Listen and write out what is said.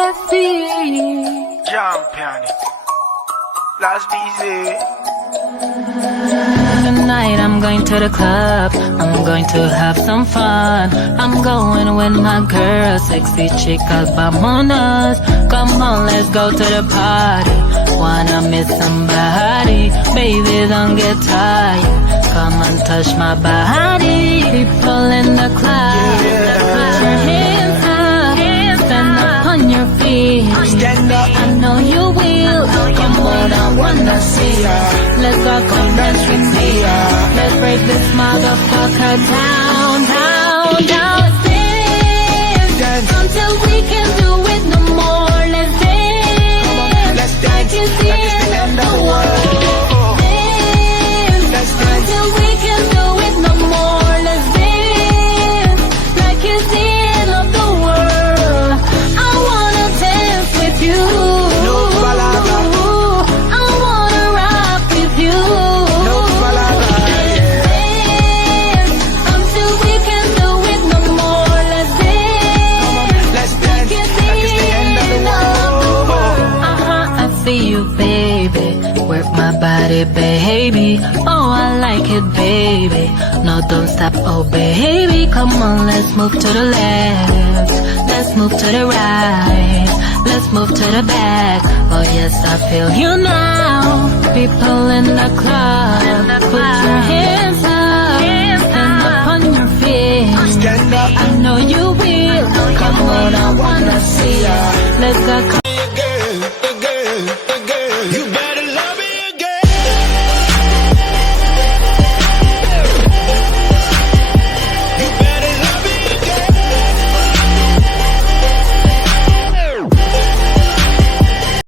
heavy. Jump on it. Last busy. Tonight I'm going to the club, I'm going to have some fun. I'm going with my girl, sexy chicas, vamonos. Come on, let's go to the party. Wanna meet somebody, baby, don't get tired. Come and touch my body. People in the club, put your hands up, stand up on your feet. Stand up. I know you will. Come on, I wanna see ya. Let's go, come dance with me. Let's break this motherfucker down, down, down. Dance until we can do it no more. Let's dance. Let's dance. Like it's the end of the world. Dance until we can do it no more. Let's dance like it's the end of the world. I wanna dance with you. No palabra. I wanna rock with you. No palabra. Dance until we can do it no more. Let's dance. Let's dance. Like it's the end of the world. I see you, baby. Work my body, baby. Oh, I like it, baby. No, don't stop, oh, baby. Come on, let's move to the left. Let's move to the right. Let's move to the back. Oh, yes, I feel you now. People in the club, put your hands